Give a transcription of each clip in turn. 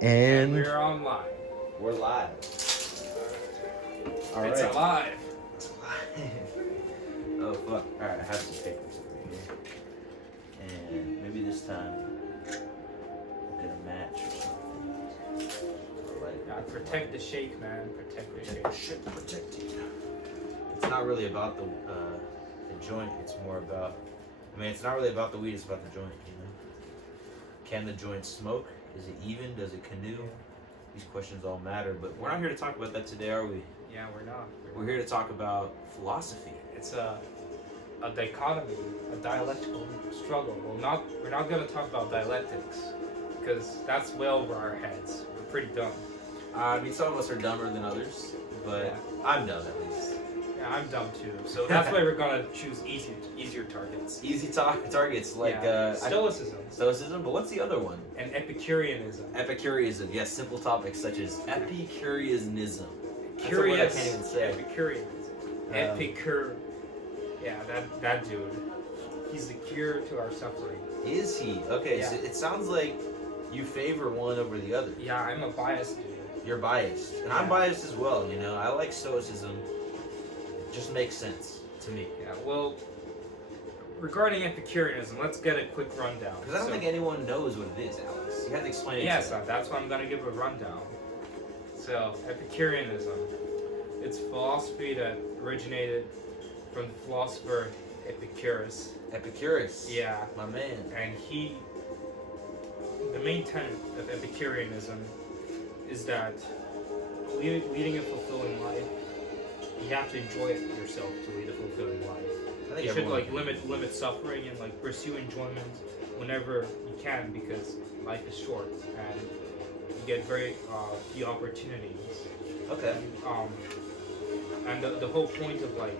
And we're on live. we're live. All It's right. alive. It's live. Oh fuck! All right, I have some papers over here, and maybe this time we'll get a match or something. Or like, Yeah, protect the shake, man. Protect the shake. Protect it. It's not really about the joint. It's more about. I mean, it's not really about the weed. It's about the joint. You know. Can the joint smoke? Is it even? Does it canoe? These questions all matter, but we're not here to talk about that today, are we? Yeah, we're not. We're here to talk about philosophy. It's a dichotomy, a dialectical struggle. We're not going to talk about dialectics because that's way over our heads. We're pretty dumb. I mean, some of us are dumber than others, but Yeah. I'm dumb at least. Yeah, I'm dumb too. So that's why we're going to choose easier targets. Easy targets like Stoicism. Stoicism, but what's the other one? And Epicureanism. Epicureanism. Yes, simple topics such as Epicureanism. Curious. That's a word I can't even say. Epicureanism. Epicure. Yeah, that dude. He's the cure to our suffering. Is he? Okay, Yeah. so it sounds like you favor one over the other. Yeah, I'm a biased dude. You're biased, and I'm biased as well. You know, I like Stoicism. It just makes sense to me. Yeah, well, regarding Epicureanism, let's get a quick rundown. Because I don't think anyone knows what it is, Alex. You have to explain it. Yes, to them. that's why I'm going to give a rundown. So, Epicureanism, it's philosophy that originated from the philosopher Epicurus. Epicurus. Yeah, My man. and the main tenet of Epicureanism is that leading a fulfilling life, you have to enjoy it yourself to lead a fulfilling life. I think You should everyone- limit suffering and like pursue enjoyment whenever you can because life is short and you get very few opportunities. Okay. And the whole point of like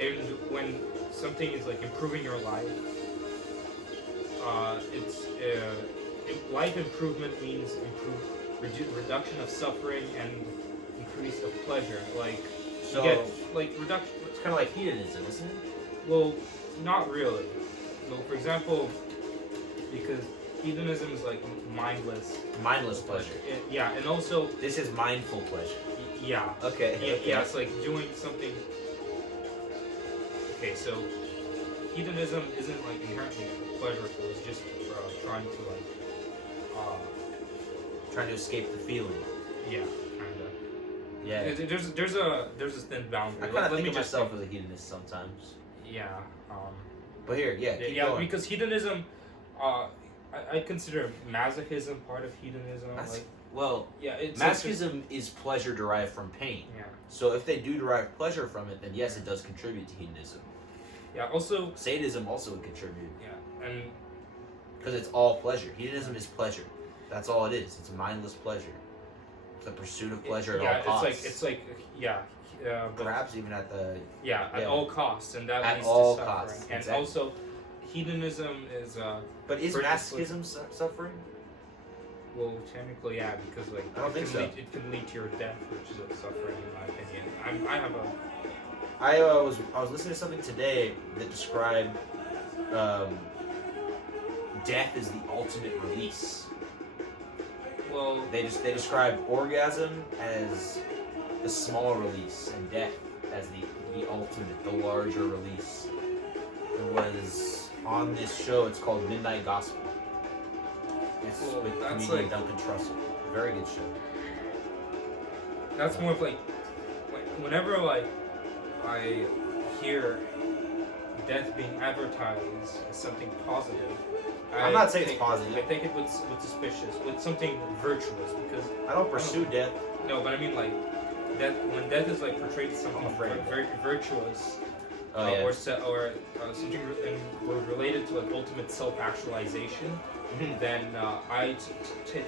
and when something is like improving your life, life improvement means reduction of suffering and increase of pleasure. Like So you get like reduction. it's kind of like hedonism, isn't it? Well, not really. So, for example, because hedonism is like mindless. Mindless pleasure. Yeah, and also, This is mindful pleasure. yeah. Okay. Yeah, it's like doing something. Okay, so hedonism isn't like inherently pleasurable. It's just trying to like, Trying to escape the feeling. yeah, kinda. Yeah. There's a thin boundary. I kind of Let think me of just myself as a hedonist sometimes. Yeah. But here, keep Yeah, going. because hedonism, I consider masochism part of hedonism. Well, yeah, it's masochism is pleasure derived from pain. Yeah. So if they do derive pleasure from it, then yes, it does contribute to hedonism. Yeah. Also. Sadism also would contribute. Yeah. And. Because it's all pleasure. Hedonism is pleasure. That's all it is. It's mindless pleasure. It's the pursuit of pleasure at all costs. It's like but perhaps even at the at all costs, and that at leads all to suffering. costs. And Exactly. also, hedonism is But is pretty- masochism suffering? well, technically, yeah, because like I don't think so. It can lead to your death, which is a suffering, in my opinion. I have a I was listening to something today that described death as the ultimate release. well. They describe orgasm as the small release and death as the ultimate, the larger release. It was on this show. It's called Midnight Gospel. It's Well, with that's comedian like- Duncan Trussell. Very good show. That's more of like whenever like I hear death being advertised as something positive. I'm not saying it's positive. I take it with suspicious, with something virtuous, because I don't pursue death. no, but I mean like death when death is like portrayed as something I'm afraid of very virtuous, Oh, yeah. or something related to like ultimate self-actualization. Then I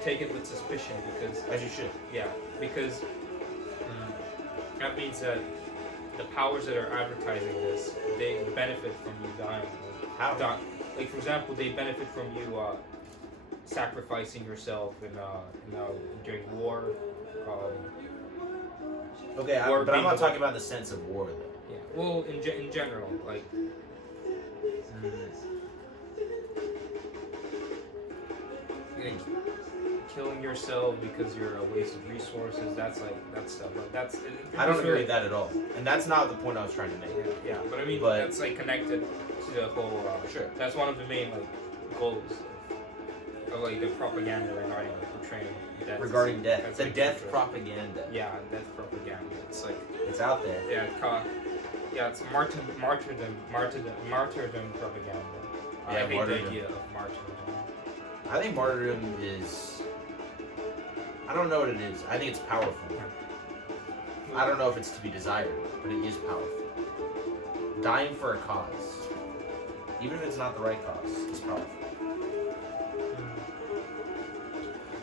take it with suspicion because As you should. yeah, because that means that the powers that are advertising this, they benefit from you dying. How? Like for example, they benefit from you sacrificing yourself during war. Okay, Or but I'm not being- talking about the sense of war, though. Yeah. Well, in general, like. killing yourself because you're a waste of resources. That's stuff. Like that's. I don't agree with that at all, and that's not the point I was trying to make. Yeah, but I mean that's like connected to the whole. Sure. That's one of the main like goals of like the propaganda regarding like portraying death. Regarding death, That's, the like, death propaganda. Yeah, death propaganda. It's like it's out there. Yeah, it's martyrdom propaganda. Yeah, I hate martyrdom. the idea of martyrdom. I think martyrdom is. I don't know what it is. I think it's powerful. I don't know if it's to be desired, but it is powerful. Dying for a cause, even if it's not the right cause, is powerful.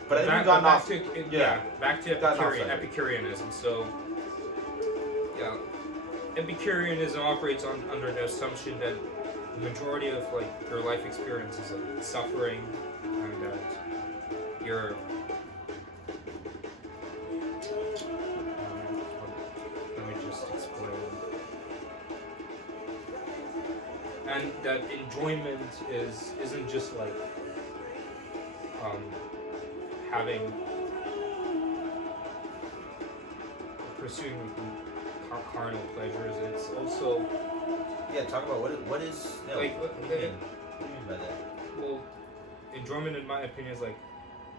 But I think we've gotten off. Back to Epicureanism. So, yeah, Epicureanism operates under the assumption that the majority of like your life experience is like suffering, and that you're. Let me just explain. And that enjoyment isn't just like having pursuing carnal pleasures. It's also Talk about what is like what do you mean by that? Well, enjoyment, in my opinion, is like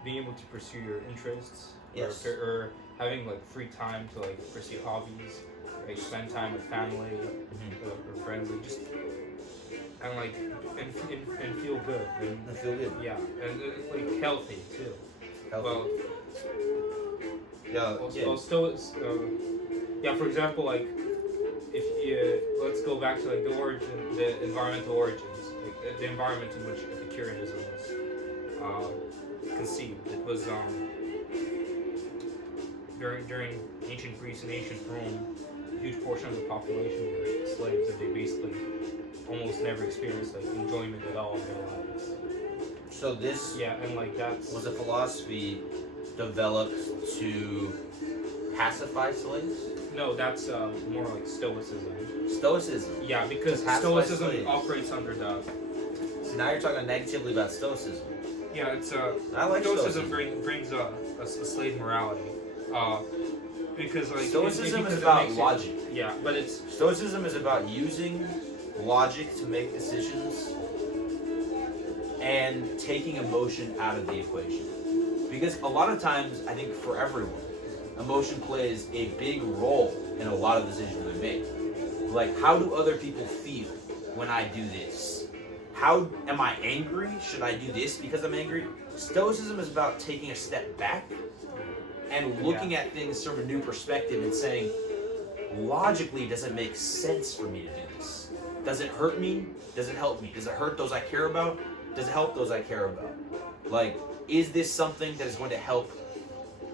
being able to pursue your interests, Yes. or having like free time to like pursue hobbies, like spend time with family or friends, like just and like and feel good. I feel good. Yeah, and like healthy too. Healthy. Well, yeah. For example, like if you let's go back to like the environmental origins, like, the environment in which Epicureanism was conceived. It was during ancient Greece and ancient Rome, a huge portion of the population were slaves, and they basically almost never experienced like enjoyment at all in their lives. So this and like that's was a philosophy developed to pacify slaves? No, that's more like Stoicism. Stoicism? Yeah, because To pacify Stoicism slaves. operates under the. So now you're talking negatively about Stoicism. Yeah, it's I like Stoicism brings a slave morality. Because like Stoicism because is about it logic. Yeah, but it's Stoicism is about using logic to make decisions and taking emotion out of the equation. Because a lot of times, I think for everyone, emotion plays a big role in a lot of decisions we make. Like, how do other people feel when I do this? How am I angry? Should I do this because I'm angry? Stoicism is about taking a step back and looking at things from a new perspective and saying, logically, does it make sense for me to do this? Does it hurt me? Does it help me? Does it hurt those I care about? Does it help those I care about? Like, is this something that is going to help,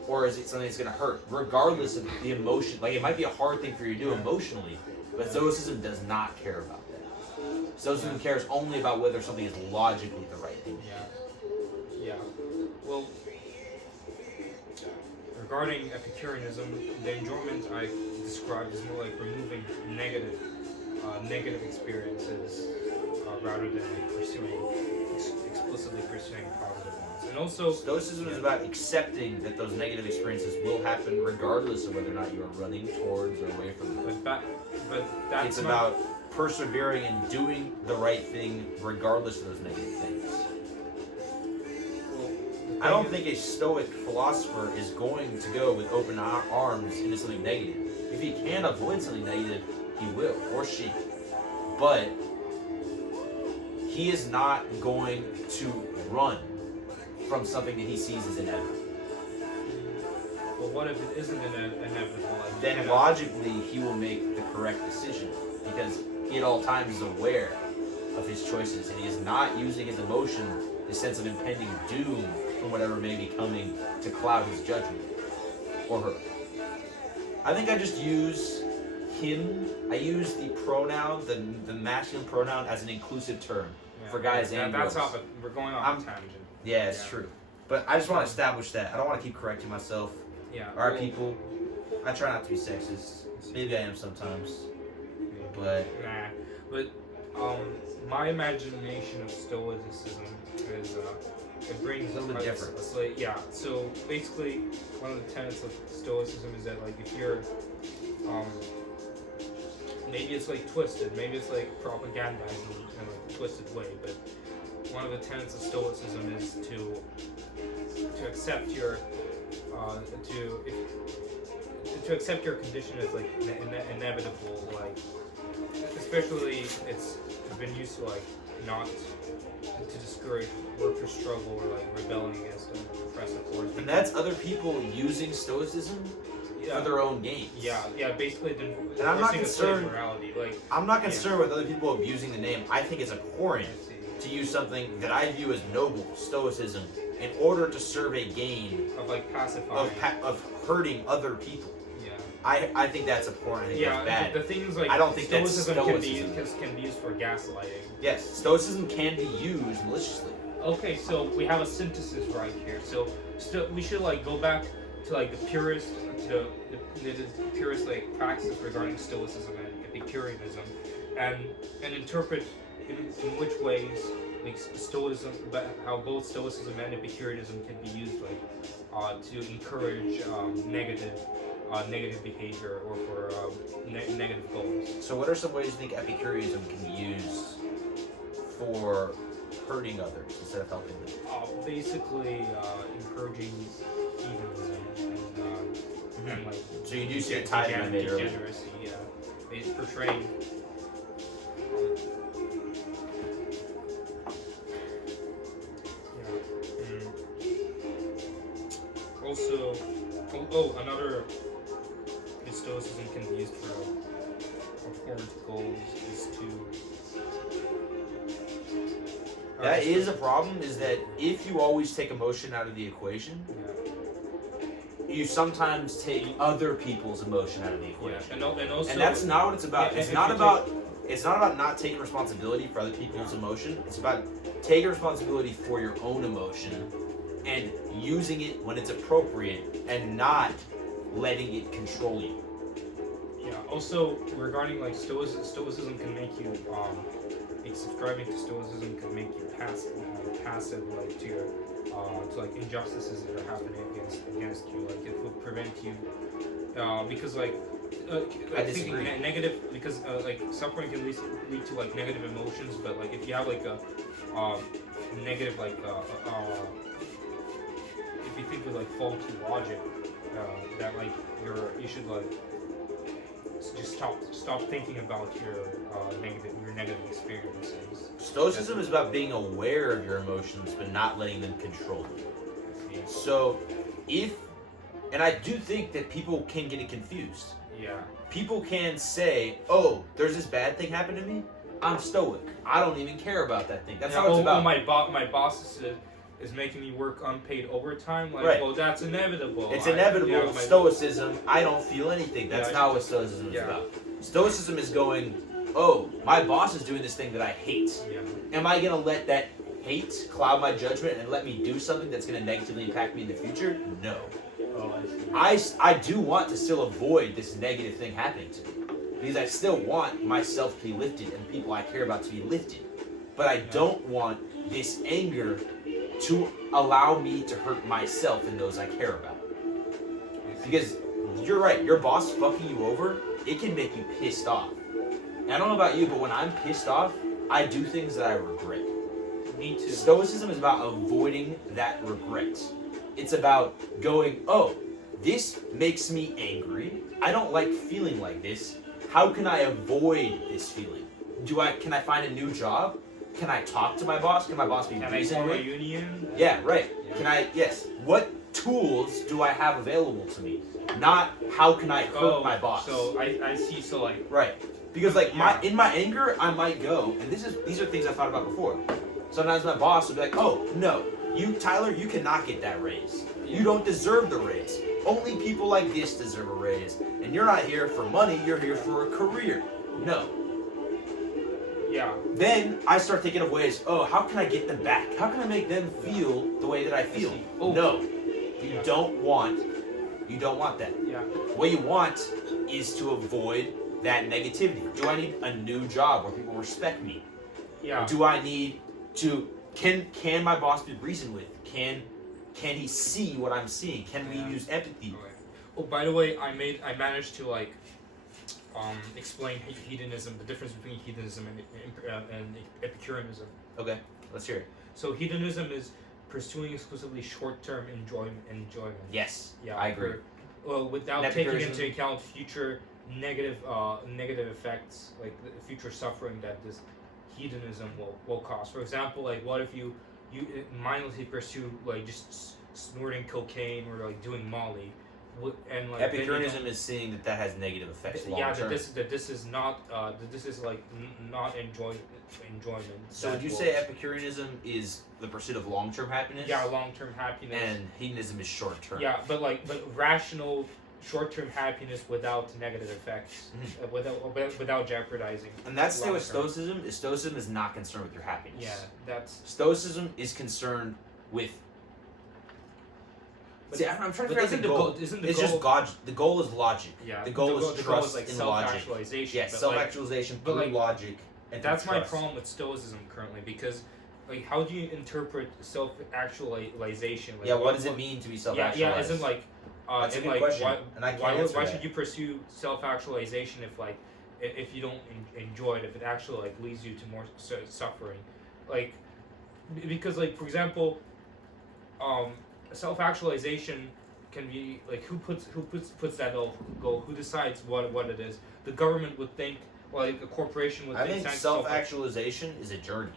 or is it something that's going to hurt? Regardless of the emotion, like it might be a hard thing for you to do emotionally, but Stoicism does not care about that. Stoicism cares only about whether something is logically the right thing. Yeah. Well, regarding Epicureanism, the enjoyment I described is more like removing negative experiences rather than like explicitly pursuing positive ones. And also, Stoicism is about accepting that those negative experiences will happen regardless of whether or not you are running towards or away from them. But that's it's about persevering and doing the right thing regardless of those negative things. I don't think a Stoic philosopher is going to go with open arms into something negative. If he can avoid something negative, he will, or she. But he is not going to run from something that he sees as inevitable. Well, what if it isn't inevitable? Then logically, he will make the correct decision because he at all times is aware of his choices and he is not using his emotion, his sense of impending doom from whatever may be coming to cloud his judgment or her. I think I just use him. I use the pronoun, the masculine pronoun, as an inclusive term for guys and girls. That's off. We're going off a tangent. Yeah, it's true. But I just want to establish that. I don't want to keep correcting myself. Yeah. Our people. I try not to be sexist. Maybe I am sometimes. But my imagination of Stoicism is it brings a little bit different. Yeah. So basically, one of the tenets of Stoicism is that like if you're, maybe it's like twisted, maybe it's like propagandized in a twisted way, but one of the tenets of Stoicism is to accept your to accept your condition as like inevitable, like especially it's been used to like not to discourage worker struggle or like rebelling against an oppressive force. And that's other people using Stoicism for their own gains. Yeah, basically. And I'm not concerned. Morality. Like, I'm not concerned with other people abusing the name. I think it's abhorrent to use something that I view as noble, Stoicism, in order to serve a gain of like pacifying, of hurting other people. I think that's abhorrent. I think that's bad. The thing is, like, I don't think Stoicism that's Stoicism. can be used for gaslighting. Yes, Stoicism can be used maliciously. Okay, so we have a synthesis right here. So we should like go back to like the purest like practices regarding Stoicism and Epicureanism, and interpret in which ways like Stoicism, but how both Stoicism and Epicureanism can be used like to encourage negative behavior or for negative goals. So what are some ways you think Epicureanism can be used for hurting others instead of helping them? Basically encouraging hedonism and like so you do see a tie I made earlier. Degeneracy, yeah. It's portraying also another Stoicism can be used for abhorrent goals is to that is a problem, is that if you always take emotion out of the equation, you sometimes take other people's emotion out of the equation. And that's not what it's about. It's not about not taking responsibility for other people's emotion. It's about taking responsibility for your own emotion and using it when it's appropriate and not letting it control you. Yeah. Also, regarding like Stoicism can make you subscribing to Stoicism can make you passive like to your to like injustices that are happening against you. Like it will prevent you because like I disagree. Thinking negative, because like suffering can lead to like negative emotions, but like if you have like a negative like if you think with like faulty logic, that like you should like just stop thinking about your negative experiences. Stoicism is about being aware of your emotions but not letting them control you. So and I do think that people can get it confused. Yeah. People can say, "Oh, there's this bad thing happened to me. I'm stoic. I don't even care about that thing." That's how it's about. My boss is making me work unpaid overtime. Like, right. Well, that's inevitable. It's inevitable. Stoicism, I don't feel anything. That's not what Stoicism is about. Stoicism is going, "Oh, my boss is doing this thing that I hate. Am I going to let that hate cloud my judgment and let me do something that's going to negatively impact me in the future? No. I do want to still avoid this negative thing happening to me, because I still want myself to be lifted and people I care about to be lifted. But I don't want this anger to allow me to hurt myself and those I care about. Because you're right, your boss fucking you over, it can make you pissed off. And I don't know about you, but when I'm pissed off, I do things that I regret. Me too. Stoicism is about avoiding that regret. It's about going, "Oh, this makes me angry. I don't like feeling like this. How can I avoid this feeling? Can I find a new job? Can I talk to my boss? Can my boss be reasonable? Can I form a union? Yeah, right. Yeah. Yes. What tools do I have available to me? Not how can I hurt my boss?" So I see. So like right, because like in my anger, I might go, and these are things I thought about before. Sometimes my boss will be like, "Oh no, Tyler, you cannot get that raise. You don't deserve the raise. Only people like this deserve a raise, and you're not here for money. You're here for a career." No. Yeah. Then I start thinking of ways, how can I get them back? How can I make them feel the way that I feel? No. You don't want that. Yeah. What you want is to avoid that negativity. Do I need a new job where people respect me? Yeah. Do I need to Can my boss be reasoned with? Can he see what I'm seeing? Can we use empathy? Okay. Oh, by the way, I managed to like explain hedonism, the difference between hedonism and Epicureanism. Okay, let's hear it. So hedonism is pursuing exclusively short-term enjoyment. Yes, Yeah, I agree. Without taking into account future negative effects, like the future suffering that this hedonism will cause. For example, like what if you mindlessly pursue like just snorting cocaine or like doing Molly, and like Epicureanism is seeing that has negative effects long term. that this is not this is like not enjoyment. So would you say Epicureanism is the pursuit of long term happiness? Yeah, long term happiness. And hedonism is short term. Yeah, but rational short term happiness without negative effects, without jeopardizing. And that's the thing with Stoicism. Stoicism is not concerned with your happiness. Yeah, that's Stoicism is concerned with. See, I'm trying to figure out the goal. It's just God. The goal is logic. Yeah. The goal is trust like in self-actualization. Yes, self-actualization through logic. And that's my trust. problem with Stoicism currently, because like how do you interpret self-actualization? Like, what does it mean to be self-actualized? Yeah, isn't like that's a good question. Why should you pursue self-actualization if you don't enjoy it, if it actually like leads you to more suffering, like because like for example, self-actualization can be like who puts that goal? Who decides what it is? The government would think, like a corporation would think. I think self-actualization is a journey.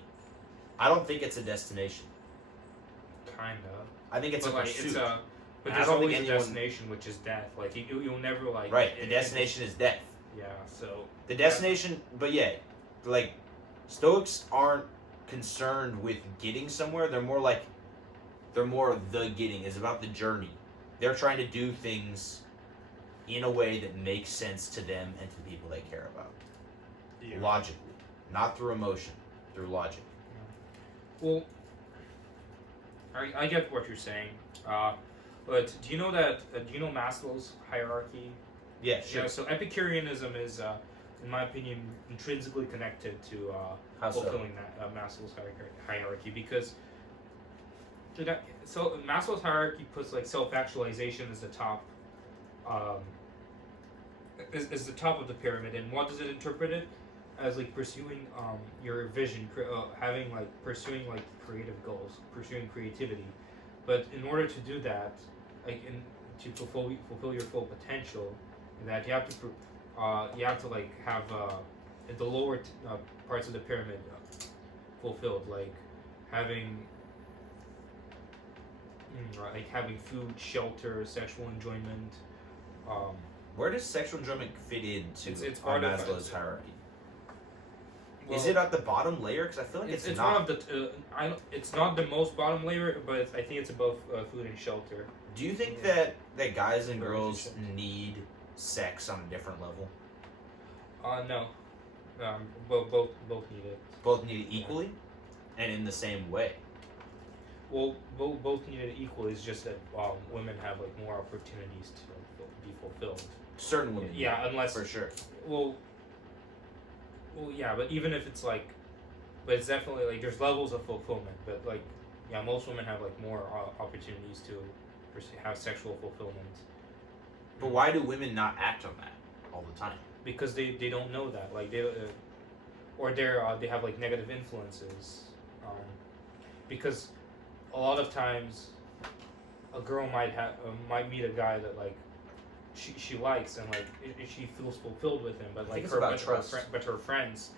I don't think it's a destination. Kind of. I think it's a pursuit. But there's always a destination, which is death. Like you'll never like. Right. The destination is death. Yeah. So. The destination, but yeah, like Stoics aren't concerned with getting somewhere. They're more the getting. It's about the journey. They're trying to do things in a way that makes sense to them and to the people they care about. Yeah. Logically, not through emotion, through logic. Yeah. Well, I get what you're saying. But do you know Maslow's hierarchy? Yeah, sure. Yeah, so Epicureanism is, in my opinion, intrinsically connected to fulfilling that Maslow's hierarchy, because so Maslow's hierarchy puts like self-actualization as the top, is the top of the pyramid, and what does it interpret it as? Like pursuing your vision, pursuing like creative goals, pursuing creativity. But in order to do that, like to fulfill your full potential, that you have to like have the lower parts of the pyramid fulfilled, like having food, shelter, sexual enjoyment. Where does sexual enjoyment fit into it's part of Maslow's hierarchy? Well, is it at the bottom layer? Because I feel like it's not. One of the. It's not the most bottom layer, but I think it's above food and shelter. Do you think that guys and girls need sex on a different level? No. Both need it. Both need it equally, and in the same way. Well, both need it equally. It's just that women have like more opportunities to be fulfilled. Certain women. Yeah, unless for sure. Well, yeah, but even if it's like, but it's definitely like there's levels of fulfillment. But like, yeah, most women have like more opportunities to have sexual fulfillment. But why do women not act on that all the time? Because they don't know that, like they have like negative influences, because a lot of times a girl might meet a guy that like she likes, and like she feels fulfilled with him, but like her friends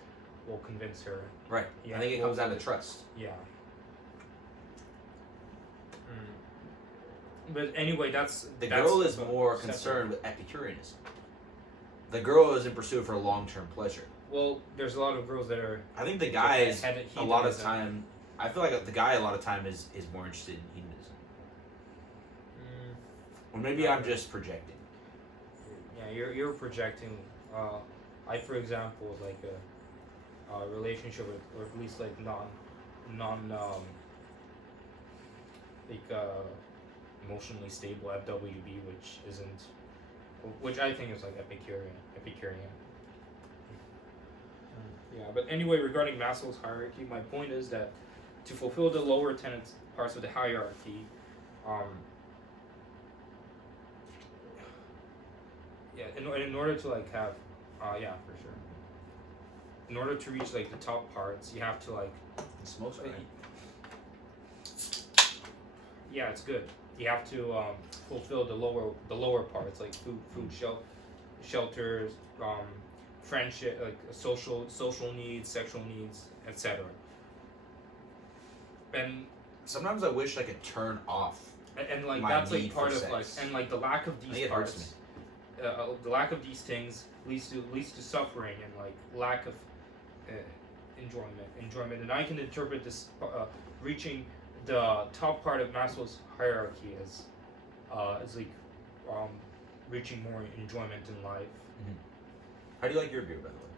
will convince her. Right. Yeah, I think it comes down to trust. Yeah. But anyway, that's girl is more concerned with Epicureanism. The girl is in pursuit for long-term pleasure. Well, there's a lot of girls that are. I think the guy is a lot of time. I feel like the guy a lot of time is more interested in hedonism. Or maybe I'm just projecting. Yeah, you're projecting. I, for example, like a relationship with, or at least like emotionally stable FWB, which I think is like Epicurean. Yeah, but anyway, regarding Maslow's hierarchy, my point is that to fulfill the lower tenets parts of the hierarchy. In order to like have, yeah, for sure. In order to reach like the top parts, you have to like. It smokes right. Yeah, it's good. You have to fulfill the lower parts like food, shelters, friendship, like social needs, sexual needs, etc. And sometimes I wish I could turn off. And like my that's like need part for of sex. like, and like the lack of these parts, the lack of these things leads to suffering and like lack of enjoyment. And I can interpret this reaching the top part of Maslow's hierarchy as like reaching more enjoyment in life. Mm-hmm. How do you like your beer, by the way?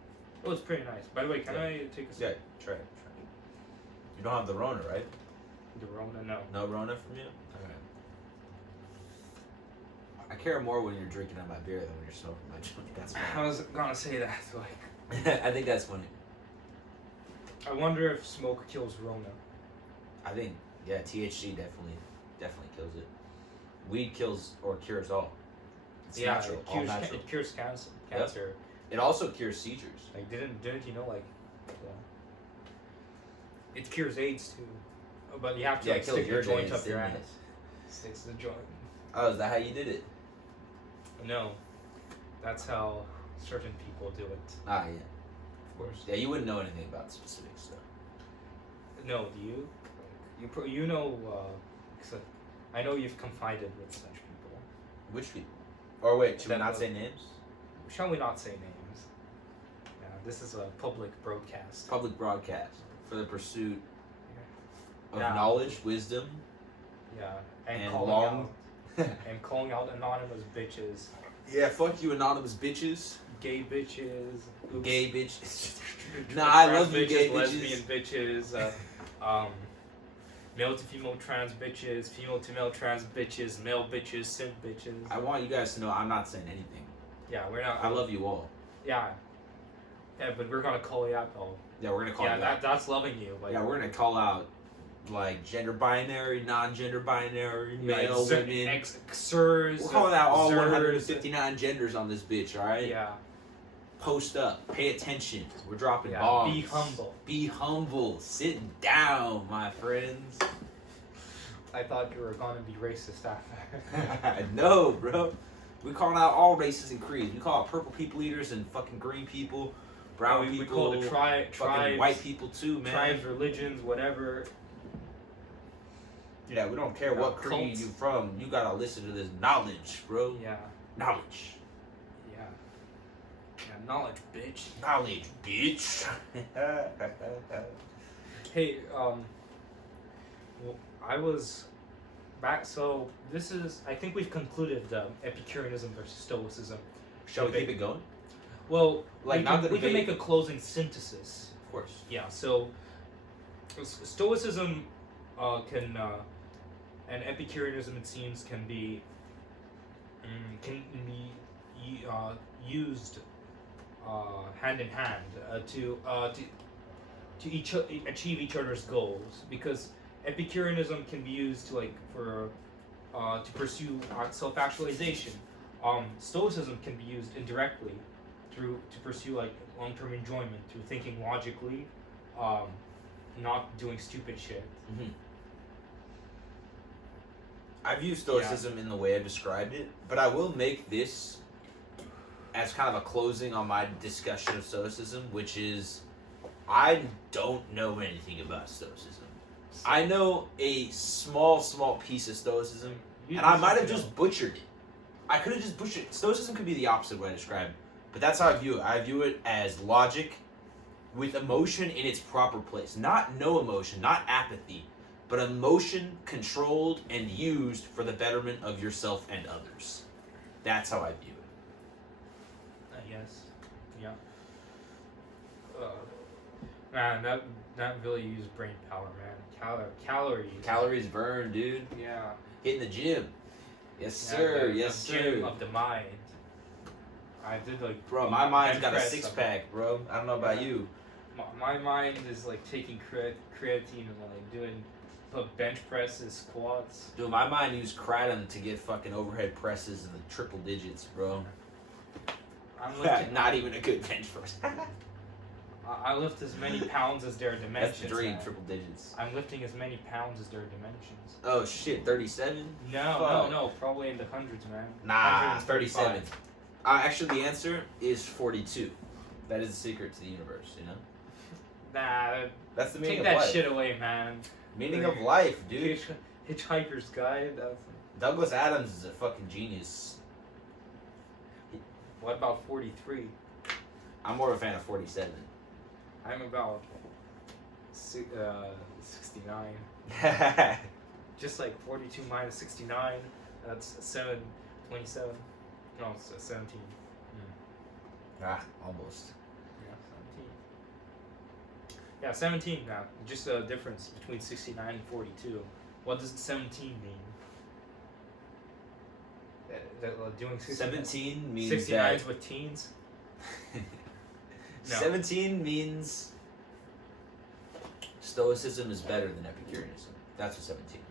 Oh, it's pretty nice. By the way, can I take a sip? Yeah, try it. You don't have the Rona, right? The Rona, no. No Rona from you? Alright. I care more when you're drinking out my beer than when you're smoking my joint. That's funny. I was gonna say that, like. I think that's funny. I wonder if smoke kills Rona. I think, yeah, THC definitely kills it. Weed kills or cures all. It's natural, all natural. It cures cancer. Yep. It also cures seizures. Like, didn't you know, like, it cures AIDS too. But you have to like, stick your joint up your ass. Sticks the joint. Oh, is that how you did it? No. That's how certain people do it. Ah, yeah. Of course. Yeah, you wouldn't know anything about the specifics, though. No, do you? You know, cause I know you've confided with such people. Which people? Or wait, should we not say names? Shall we not say names? Yeah, this is a public broadcast. Public broadcast for the pursuit of knowledge, wisdom. Yeah, and calling out anonymous bitches. Yeah, fuck you, anonymous bitches. Gay bitches. Oops. Gay bitches. Nah, I love you, gay lesbian bitches. Male to female trans bitches, female to male trans bitches, male bitches, simp bitches. I want you guys to know I'm not saying anything. Yeah, we're not. I love you all. Yeah. Yeah, but we're gonna call you out though. Yeah, we're gonna call you out. Yeah, that's loving you. Like, yeah, we're gonna call out like gender binary, non-gender binary, male, women. We're calling out all 159 genders on this bitch, alright? Yeah. Post up, pay attention. We're dropping bombs. Be humble. Be humble. Sit down, my friends. I thought you were gonna be racist after. No, bro. We calling out all races and creeds. We call out purple people eaters and fucking green people, brown people. We call it tribes, white people too, man. Tribes, religions, whatever. Yeah, we don't care what creed you from. You gotta listen to this knowledge, bro. Yeah. Knowledge. Yeah. Yeah, knowledge, bitch. Knowledge, bitch. Hey, well, I was back. So this is. I think we've concluded Epicureanism versus Stoicism. Shall we keep it going? Well, like we can make a closing synthesis. Of course. Yeah. So Stoicism can. And Epicureanism, it seems, can be used hand in hand to achieve each other's goals, because Epicureanism can be used to to pursue self-actualization. Stoicism can be used indirectly to pursue like long-term enjoyment through thinking logically, not doing stupid shit. Mm-hmm. I view Stoicism in the way I described it, but I will make this as kind of a closing on my discussion of Stoicism, which is I don't know anything about Stoicism. I know a small piece of Stoicism, and I might have just butchered it. I could have just butchered it. Stoicism could be the opposite of what I described, but that's how I view it. I view it as logic with emotion in its proper place. Not no emotion, not apathy, but emotion controlled and used for the betterment of yourself and others. That's how I view it. I guess. Yeah. Man, that really used brain power, man. Calories. Calories burned, dude. Yeah. Hitting the gym. Yes, sir. Yes, sir. Gym of the mind. I did like. Bro, my mind's got a six-pack, bro. I don't know about you. My mind is like taking creatine and like doing bench presses, squats. Dude, my mind used kratom to get fucking overhead presses in the triple digits, bro. I'm lifting, Not even a good bench press. I lift as many pounds as their dimensions. That's the dream, man. triple digits. I'm lifting as many pounds as their dimensions. Oh shit, 37? No, probably in the hundreds, man. Nah, 37. Actually, the answer is 42. That is the secret to the universe, you know? Nah, that's the meaning take of that life. shit away, man. Meaning of life, dude. Hitchhiker's Guide. Douglas Adams is a fucking genius. What about 43? I'm more of a fan of 47. I'm about 69. Just like 42 minus 69, that's 27. No, it's 17. Almost. Yeah, 17 now. Just a difference between 69 and 42. What does 17 mean? Doing 17 means 69s with teens? No. 17 means Stoicism is better than Epicureanism. That's what 17 means.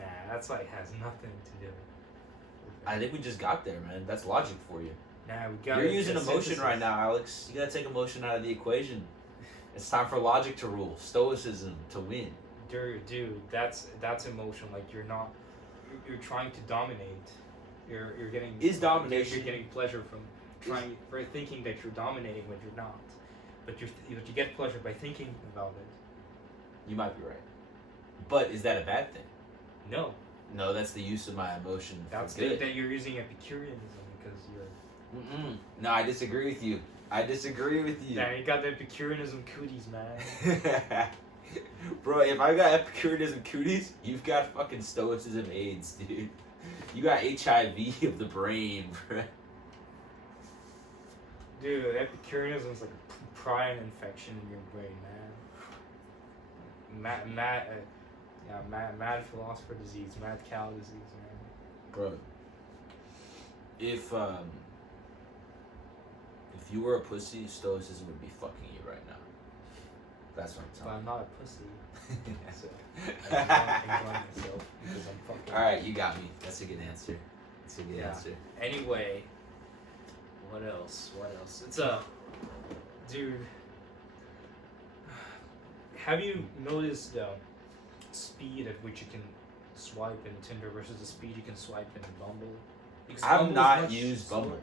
Nah, that's like has nothing to do with it. I think we just got there, man. That's logic for you. Nah, we got. You're using emotion right now, Alex. You gotta take emotion out of the equation. It's time for logic to rule. Stoicism to win. Dude, that's emotion. Like you're trying to dominate. You're getting. Is domination? You're getting pleasure from thinking that you're dominating when you're not. But you get pleasure by thinking about it. You might be right. But is that a bad thing? No. No, that's the use of my emotion. That's good. That you're using Epicureanism because you're. No, I disagree with you. Damn, you got the Epicureanism cooties, man. Bro, if I got Epicureanism cooties, you've got fucking Stoicism AIDS, dude. You got HIV of the brain, bro. Dude, Epicureanism is like a prion infection in your brain, man. Mad philosopher disease, mad cow disease, man. Bro, if you were a pussy, Stoicism would be fucking you right now. That's what I'm But telling I'm not a pussy. So I enjoy myself because I'm fucking. Alright, you got me. That's a good answer. Answer. Anyway, what else? It's dude. Have you noticed the speed at which you can swipe in Tinder versus the speed you can swipe in Bumble? Because I've not used Bumble.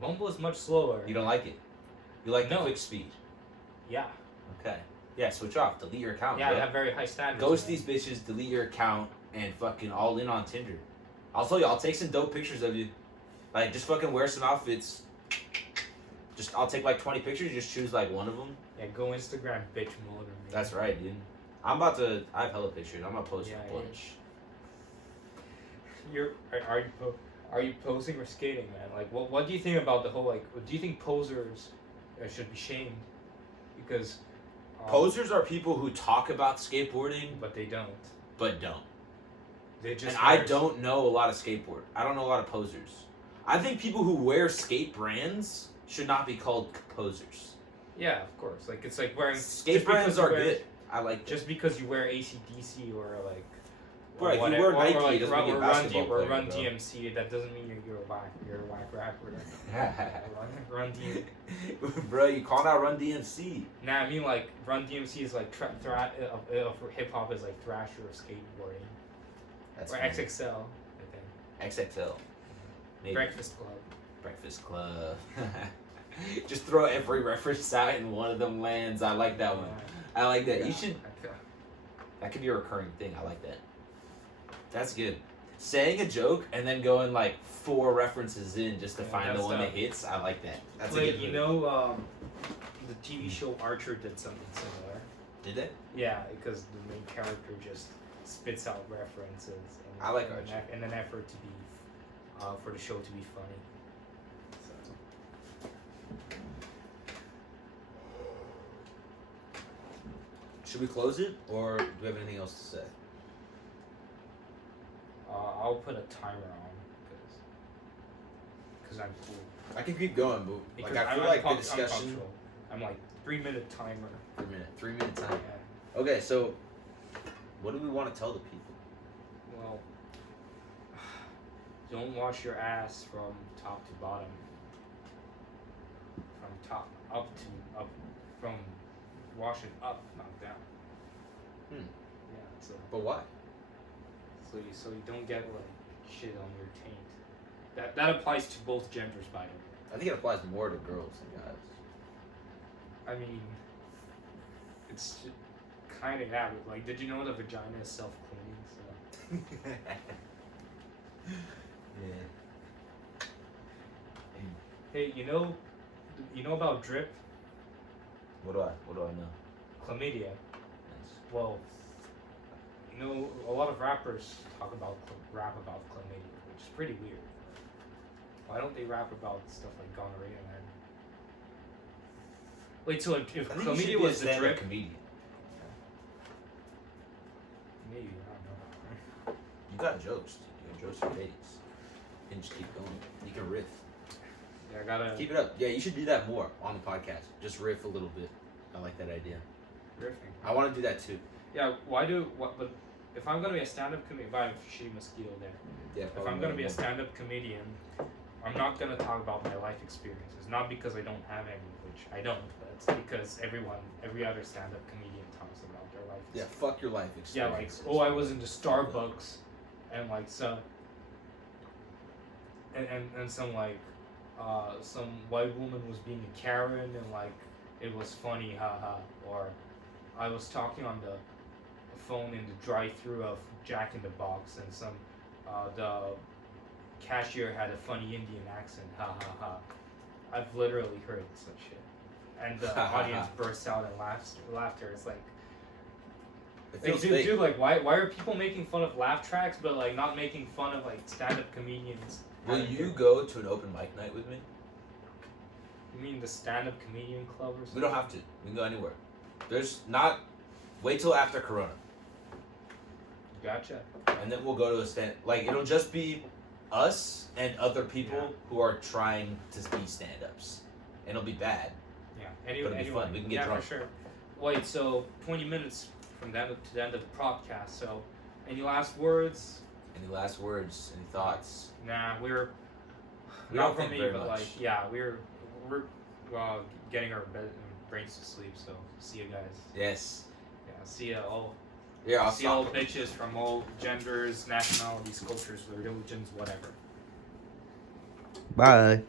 Bumble is much slower. You don't like it? You like the quick speed? Yeah. Okay. Yeah, switch off. Delete your account. Yeah, I have very high standards. Ghost these bitches, delete your account, and fucking all in on Tinder. I'll tell you, I'll take some dope pictures of you. Like, just fucking wear some outfits. I'll take like 20 pictures, just choose like one of them. Yeah, go Instagram bitch mode. That's right, dude. I have hella pictures. I'm gonna post a bunch. Are you posing or skating, man? Like, what do you think about the whole, like, do you think posers should be shamed? Because... posers are people who talk about skateboarding. But they don't. They just... And I don't know a lot of skateboard. I don't know a lot of posers. I think people who wear skate brands should not be called posers. Yeah, of course. Like, it's like wearing... Skate brands are good. I like just because you wear AC/DC or like... Right, if you wear Nike, or like, doesn't mean you're a basketball player, Run DMC, that doesn't mean you're a whack rapper. Run DMC. Bro, you calling out Run DMC? Nah, I mean like Run DMC is like for hip hop is like thrasher or skateboarding. That's or funny. XXL, I think. XXL. Maybe. Breakfast Club. Just throw every reference out and one of them lands. I like that one. I like that. Yeah. You should. That could be a recurring thing. I like that. That's good. Saying a joke and then going like 4 references in just to find the one that hits. I like that. That's like, a good. You know, the TV show Archer did something similar. Did they? Yeah, because the main character just spits out references. And, I like Archer. In an effort to be, for the show to be funny. Should we close it, or do we have anything else to say? I'll put a timer on because I'm cool. I can keep going, but like I feel like the discussion. I'm like 3-minute timer. 3 minute time. Yeah. Okay, so what do we want to tell the people? Well, don't wash your ass from top to bottom. From top up to up. From wash it up, not down. Yeah. So. But why? So you don't get like shit on your taint. That applies to both genders, by the way. I think it applies more to girls than guys. I mean, it's kind of yeah. But like, did you know the vagina is self-cleaning? So. Yeah. Hey, you know about drip? What do I know? Chlamydia. Nice. Well, a lot of rappers rap about chlamydia, which is pretty weird. Why don't they rap about stuff like gonorrhea, man? Wait, so if chlamydia was the drip, comedian. maybe I don't know. You got jokes. You got jokes for days. You can just keep going. You can riff. Yeah, I gotta Keep it up. Yeah, you should do that more on the podcast. Just riff a little bit. I like that idea. riffing. I want to do that too. Yeah, but if I'm gonna be a stand-up comedian, by a shitty mosquito there. Yeah. If I'm gonna be a stand-up comedian, I'm not gonna talk about my life experiences. Not because I don't have any, which I don't, but it's because every other stand-up comedian talks about their life. Yeah, fuck your life Yeah, experience. like, I was into Starbucks, and like some, and some like, some white woman was being a Karen, and like, it was funny, haha. Or, I was talking on the phone in the drive-through of Jack in the Box, and the cashier had a funny Indian accent, ha ha ha. I've literally heard such shit, and the audience bursts out in laughter. It's like, It feels fake. dude, like, why are people making fun of laugh tracks, but like not making fun of like stand-up comedians? Will you go to an open mic night with me? You mean the stand-up comedian club or something? We don't have to. We can go anywhere. There's not. Wait till after Corona, Gotcha. and then we'll go to a stand. Like, it'll just be us and other people who are trying to be stand-ups, and it'll be bad. Yeah. But it'll be fun. We can get drunk. for sure. Wait, so 20 minutes from the end to the end of the podcast. So, any last words? Any last words? Any thoughts? Nah, We not don't for think me, very but much. like, yeah, we're getting our brains to sleep. So, see you guys. Yes. Yeah, see ya all. Yeah, I'll See all stop. bitches from all genders, nationalities, cultures, religions, whatever. Bye.